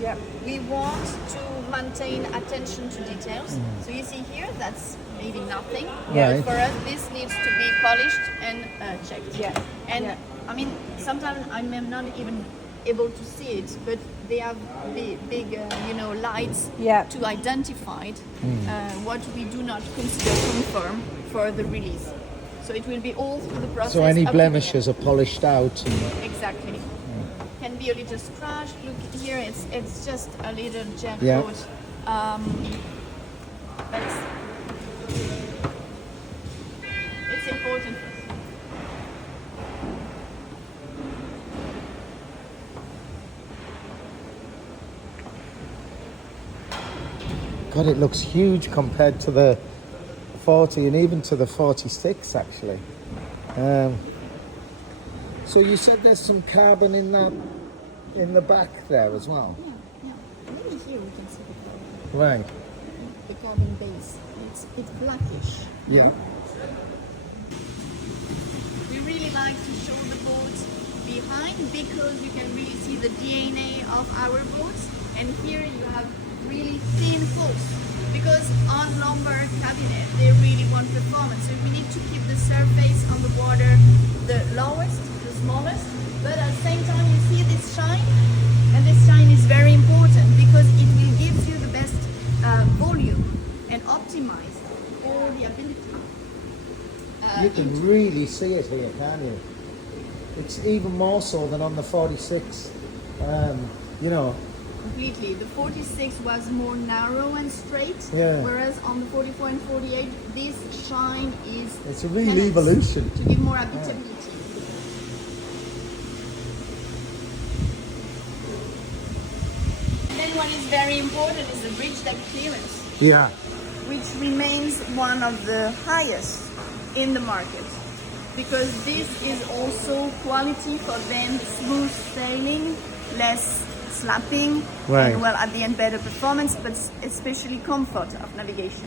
Yeah. We want to maintain attention to details. So you see here, that's maybe nothing. Yeah. But for us, this needs to be polished and checked. Yeah. And Yeah. I mean, sometimes I'm not even able to see it, but they have big lights Yeah. to identify what we do not consider confirm for the release. So it will be all through the process. So any up to the blemishes end. are polished out. And, Exactly. Can be a little scratch. Look here, it's just a little gel Yeah. coat. But it's important for us. God, it looks huge compared to the 40 and even to the 46 actually. So you said there's some carbon in the back there as well. Yeah. Maybe here we can see the carbon. Right. The carbon base. It's blackish. Yeah. We really like to show the boats behind because you can really see the DNA of our boats, and here you have really thin hulls because on Lombard cabinet they really want performance, so we need to keep the surface on the water the lowest, the smallest, but at the same time you see this shine, and this shine is very important because it will give you the best volume and optimize all the ability. You can really see it here, can't you? It's even more so than on the 46. Completely. The 46 was more narrow and straight, Yeah. whereas on the 44 and 48, this shine is It's a real tenants evolution. to give more habitability. Then what is very important is the bridge deck clearance, Yeah. which remains one of the highest in the market, because this is also quality for them, smooth sailing, less slapping, Right. and well, at the end better performance, but especially comfort of navigation.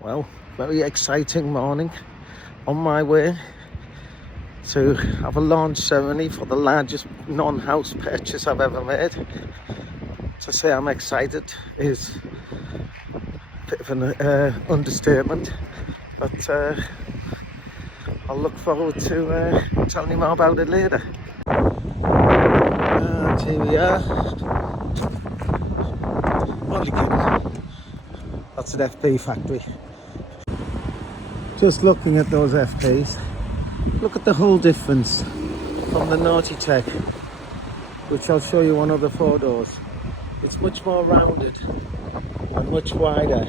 Well, very exciting morning. On my way to have a launch ceremony for the largest non-house purchase I've ever made. To say I'm excited is a bit of an understatement, but I'll look forward to telling you more about it later. And here we are. Only kidding. That's an FP factory. Just looking at those FPs, look at the whole difference from the Naughty Tech, which I'll show you on other photos. It's much more rounded and much wider,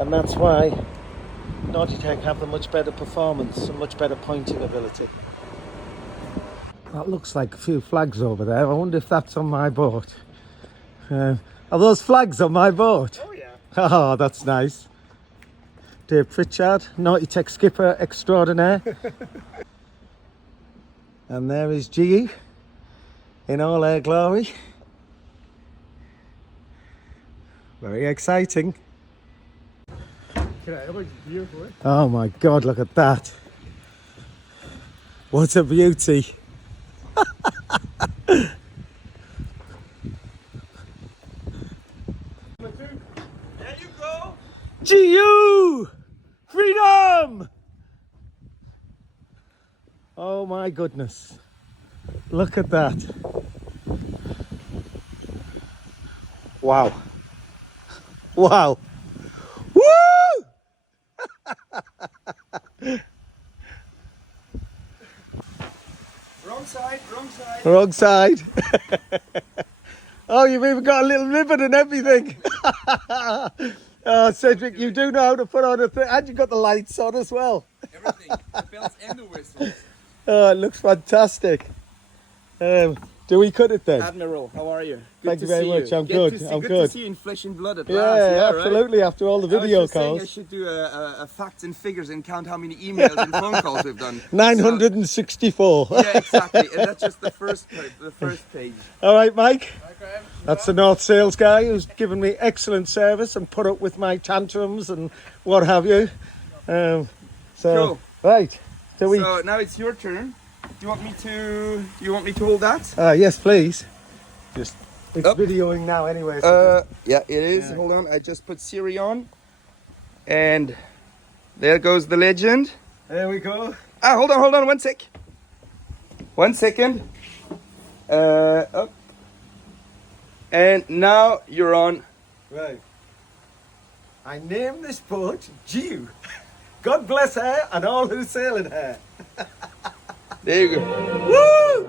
and that's why Naughty Tech have the much better performance and much better pointing ability. That looks like a few flags over there. I wonder if that's on my boat. Are those flags on my boat? Oh yeah. Oh, that's nice. Dave Pritchard, Naughty Tech skipper extraordinaire. And there is GE in all her glory. Very exciting. It looks beautiful. Oh my God, look at that. What a beauty. There you go. GU! Freedom! Oh my goodness. Look at that. Wow. Wow. Woo! Wrong side, wrong side. Wrong side. Oh, you've even got a little ribbon and everything. Oh, Cedric, you do know how to put on a thing, and you've got the lights on as well. Everything. The bells and the whistles. Oh, it looks fantastic. Do we cut it then? Admiral, how are you? Thank you very much. I'm good. I'm good good. to see you in flesh and blood at Yeah, last. Yeah, right? absolutely. After all the video I was just saying I calls. should do a facts and figures and count how many emails and phone calls we've done. 964. So, yeah, exactly. And that's just the first page. All right, Mike. That's the North Sales guy who's given me excellent service and put up with my tantrums and what have you. Cool. Right. So now it's your turn. Do you want me to hold that? Yes, please. It's Up. videoing now anyway. So Yeah, it is. Yeah. Hold on. I just put Siri on. And there goes the legend. there we go. Hold on. 1 sec. 1 second. Up. And now you're on. Right. I named this boat Jew. God bless her and all who sail in her. There you go. Woo!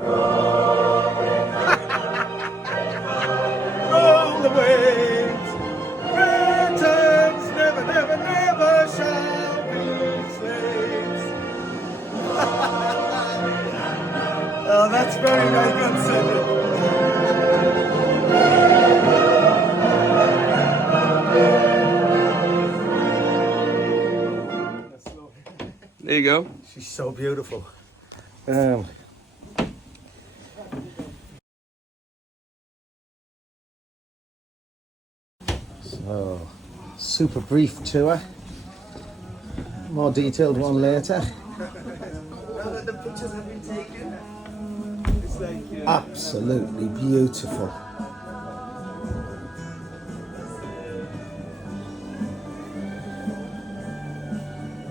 Roll the waves. Britons never, never, never shall be slaves. Oh, that's very, very good, Cedric. There you go. She's so beautiful. So, super brief tour. More detailed one later. Now that the pictures have been taken, it's like Absolutely beautiful.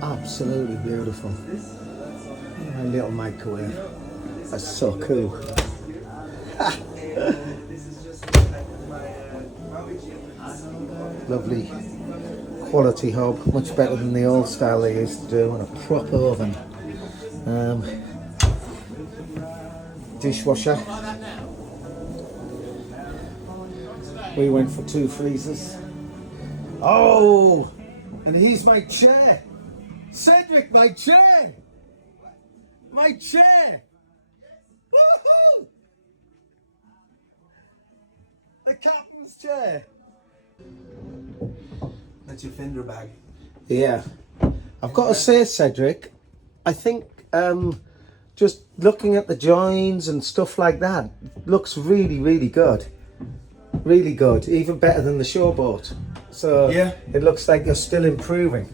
Absolutely beautiful. My little microwave. That's so cool. this is just my Lovely quality hob, much better than the old style they used to do, and a proper oven. Dishwasher. We went for 2 freezers. Oh, and here's my chair. Cedric, my chair! My chair! Woohoo! The captain's chair. That's your fender bag. Yeah. I've got to say, Cedric, I think just looking at the joins and stuff like that looks really, really good. Really good. Even better than the showboat. So Yeah. it looks like you're still improving.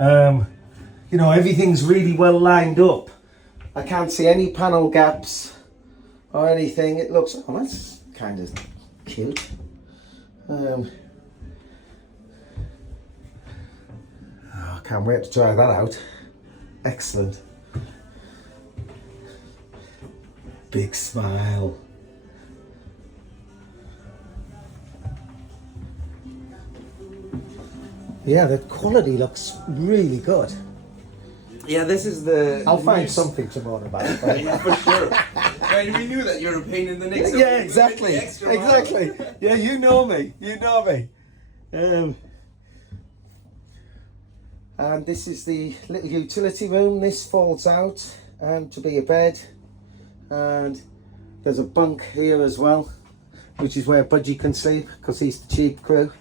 You know, everything's really well lined up. I can't see any panel gaps or anything. It looks, oh, that's kind of cute. Oh, I can't wait to try that out. Excellent. Big smile. Yeah, the quality looks really good. Yeah, this is the. I'll find something to moan about. Right? Yeah, for sure. I mean, we knew that you're a pain in the neck. So Yeah, we exactly. went the extra mile. Exactly. Yeah, you know me. You know me. And this is the little utility room. This folds out to be a bed. And there's a bunk here as well, which is where Budgie can sleep because he's the cheap crew.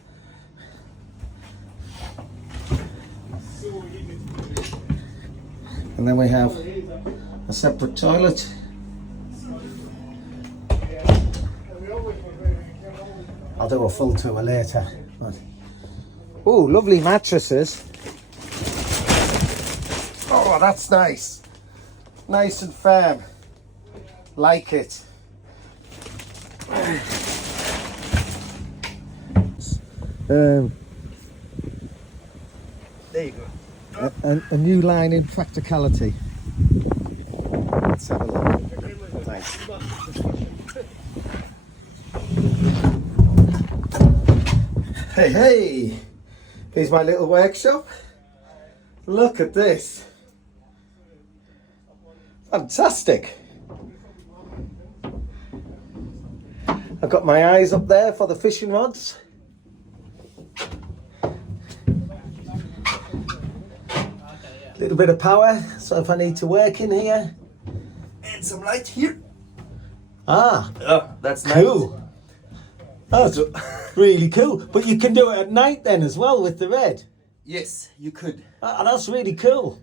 And then we have a separate toilet. I'll do a full tour later. Oh, lovely mattresses. Oh, that's nice. Nice and firm. Like it. There you go. A new line in practicality. Let's have a look. Thanks. Hey, hey! Here's my little workshop. Look at this. Fantastic. I've got my eyes up there for the fishing rods. Little bit of power, so if I need to work in here. And some light here. Ah, That's cool. Oh, it's really cool. But you can do it at night then as well with the red. Yes, you could. Ah, that's really cool.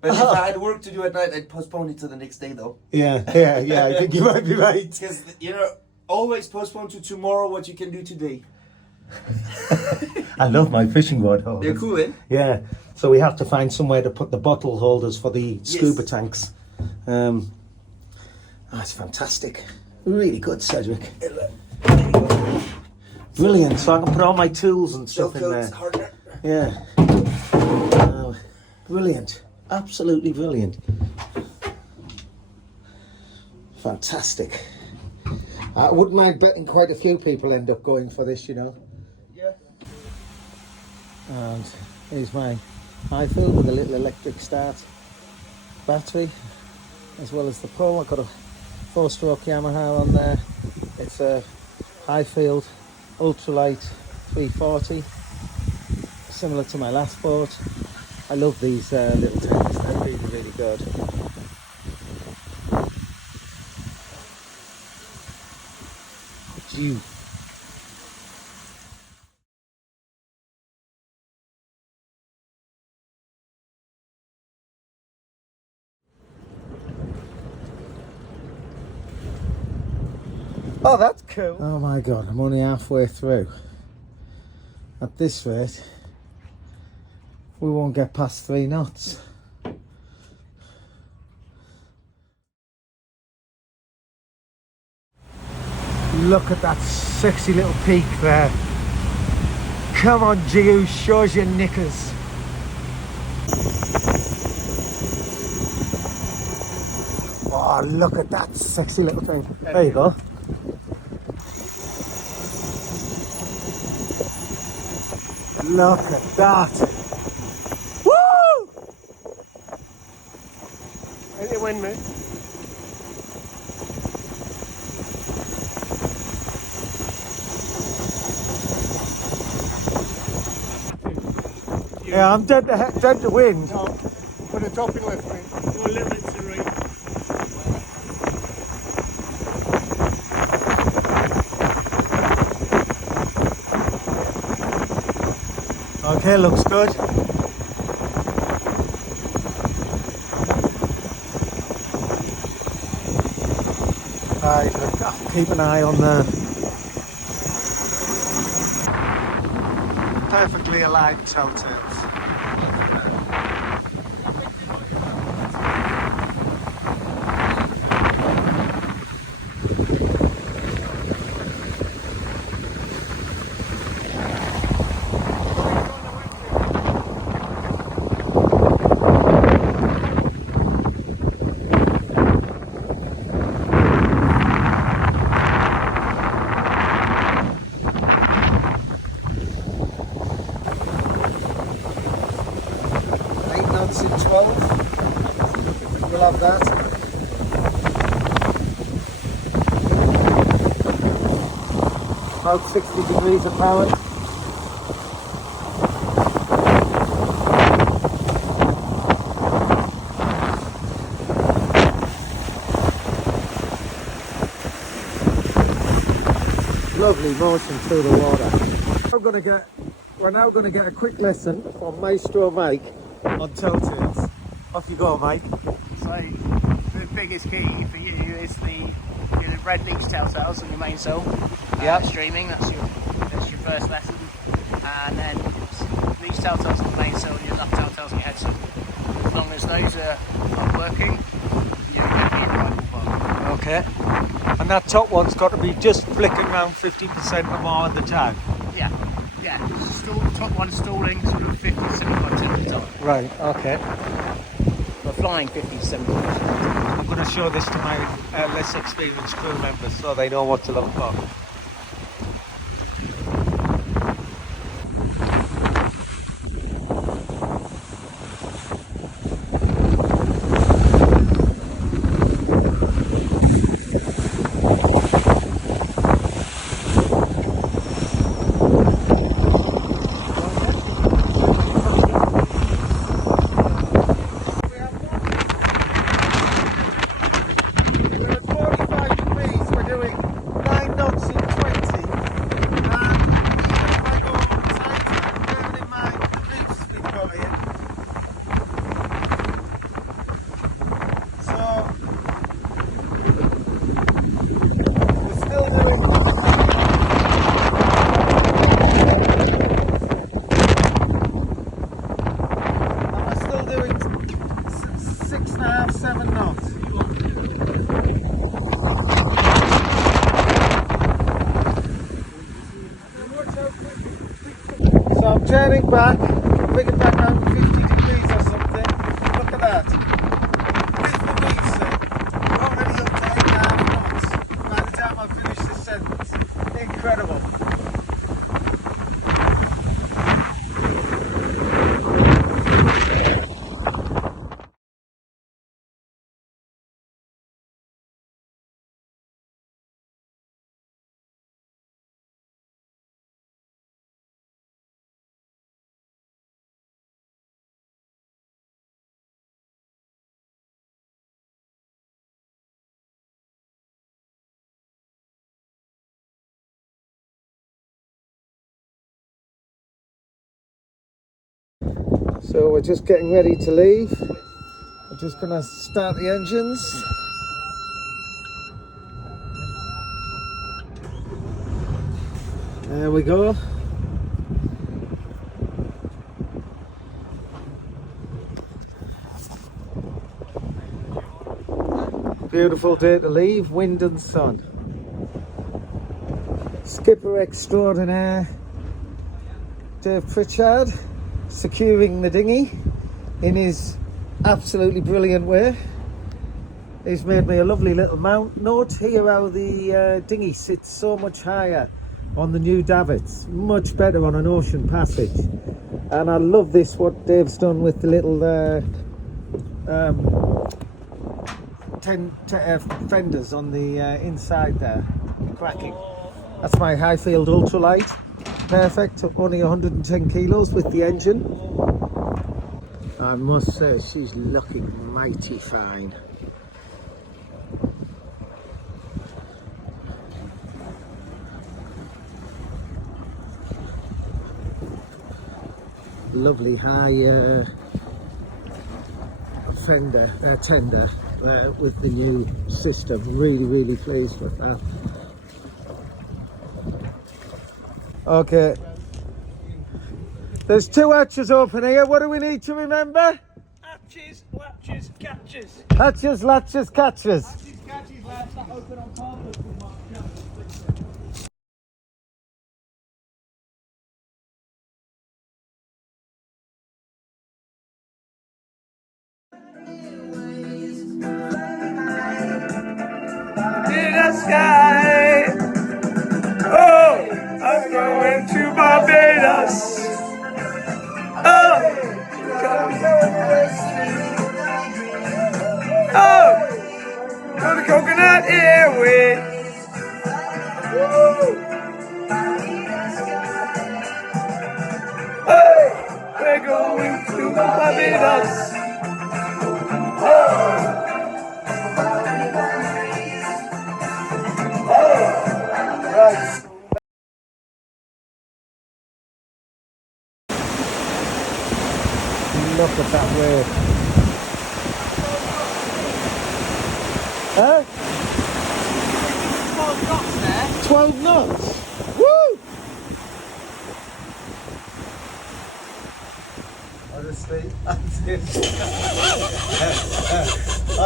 But if I had work to do at night, I'd postpone it to the next day, though. Yeah, I think you might be right. Because, you know, always postpone to tomorrow what you can do today. I love my fishing rod holders. They're cool, eh? Yeah, so we have to find somewhere to put the bottle holders for the scuba tanks. That's fantastic. Really good, Cedric. Brilliant, so I can put all my tools and stuff in there. Harder. Yeah. Brilliant. Absolutely brilliant. Fantastic. I wouldn't mind betting quite a few people end up going for this, you know. Yeah. And here's my iPhone with a little electric start battery, as well as the pole. I've got a 4-stroke Yamaha on there. It's a Highfield ultralight 340, similar to my last boat. I love these little tanks, they're really, really good. Gee. Oh, that's cool. Oh my god, I'm only halfway through. At this rate, we won't get past 3 knots. Look at that sexy little peak there. Come on, Jiu, show us your knickers. Oh, look at that sexy little thing. There you go. Look at that. Woo! Ain't it wind, mate? Yeah, I'm dead to wind. No. Put a topping left, mate. Go a little bit to the right. Okay, looks good. Right, look, I'll keep an eye on the perfectly aligned telltales. 8 knots in 12. We'll have that. About 60 degrees of power. Lovely motion through the water. We're now going to get a quick lesson from Maestro Mike on telltales. Off you go, Mike. So, the biggest key for you is the red leaf telltales on your mainsail. Streaming, that's your first lesson. And then leaf telltales on the mainsail and your left telltales on your headsail. As long as those are working, you're going to be in the right ballpark. Okay. And that top one's got to be just flicking around 50% or more on the tag. Yeah. Top one stalling sort of 50 to 75% of the time. Right, okay. We're flying 50 to 75%. I'm going to show this to my less experienced crew members so they know what to look for. I'm turning back, bring it back down to 50 degrees or something. Look at that. With the visa, we're already up to 8.5 knots by the time I finish this sentence. Incredible. So we're just getting ready to leave. I'm just going to start the engines. There we go. Beautiful day to leave, wind and sun. Skipper extraordinaire Dave Pritchard securing the dinghy in his absolutely brilliant way. He's made me a lovely little mount. Note here how the dinghy sits so much higher on the new davits, much better on an ocean passage. And I love this, what Dave's done with the little fenders on the inside there, cracking. That's my Highfield ultralight, perfect, only 110 kilos with the engine. I must say she's looking mighty fine. Lovely high tender with the new system. Really pleased with that. Okay, there's 2 hatches open here. What do we need to remember? Hatches, latches, catches. Hatches, latches, catches. Hatches, catches, lads, that open on purpose. In the sky. Oh, I'm going to Barbados. Oh, on the Coconut Airways. Oh, we're going to Barbados. Look at that wave. Huh? 12 knots there. 12 knots. Woo! Honestly, I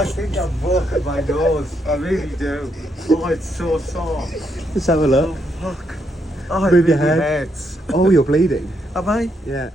think I've broken my nose. I really do. Oh, it's so sore. Let's have a look. Look. Oh, it Move your really head. hurts. Oh, you're bleeding. Am I? Yeah.